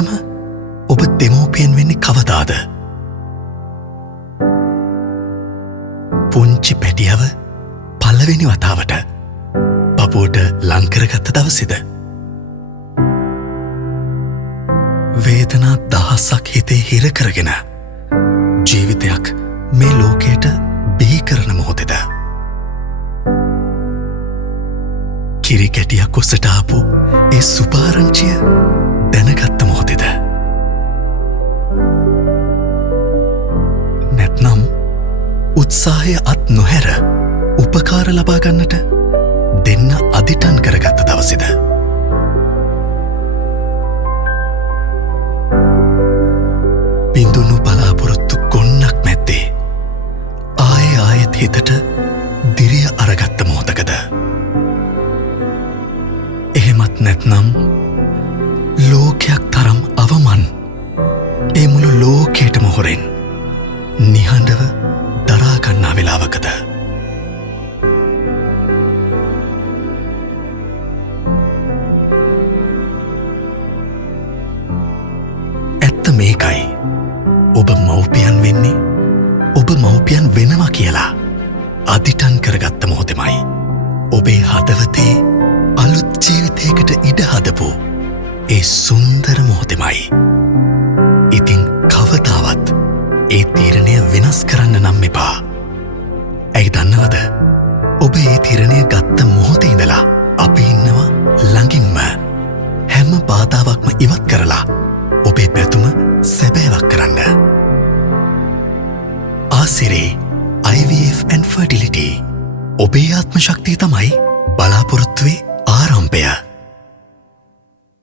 ඇත්තටම ඔබ දෙමෝපියන් වෙන්නේ කවදාද? පුංචි පැටියව පළවෙනි වතාවට පපුවට ලංකරගත්ත දවසේද? වේදනා දහසක් හිතේ හිර කරගෙන ජීවිතයක් මේ ලෝකයට බිහි කරන මොහොතේද? කිරි කැටියක් ඔස්සට ආපු ඒ සුභාරංචිය දැනගත්ත මොහොතේද? නැත්නම් උත්සාහය අත් නොහැර උපකාර ලබා ගන්නට දෙන්න අදිටන් කරගත්ත දවසේද? බිඳුණු බලාපොරොත්තු ගොන්නක් මැද්දේ ආයෙත් හිතට දිරිය අරගත්ත මොහොතකද? එහෙමත් නැත්නම් ලෝකයක් තරම් අවමන් ඒ මුළු ලෝකයටම හොරෙන් නිහඬව දරාගන්නා වෙලාවකද? ඇත්ත මේකයි. ඔබ මව්පියන් වෙන්නේ ඔබ මව්පියන් වෙනවා කියලා අදිටන් කරගත්ත මොහොතෙමයි. ඔබේ හදවතේ අලුත් ජීවිතයකට ඉඩ හදපු ඒ සුන්දර මොහොතෙමයි. ඉතින් කවදාවත් ඒ තීරණය වෙනස් කරන්න නම් එපා. ඇයි දන්නවද? ඔබ ඒ තීරණය ගත්ත මොහොතේ ඉඳලා අපි ඉන්නවා ළඟින්ම. හැම බාධාවක්ම ඉවත් කරලා ඔබේ පැතුම සැබෑවක් කරන්න. ආසිරේ IVF and Fertility. ඔබේ ආත්ම ශක්තිය තමයි බලාපොරොත්තුවේ ආරම්භය.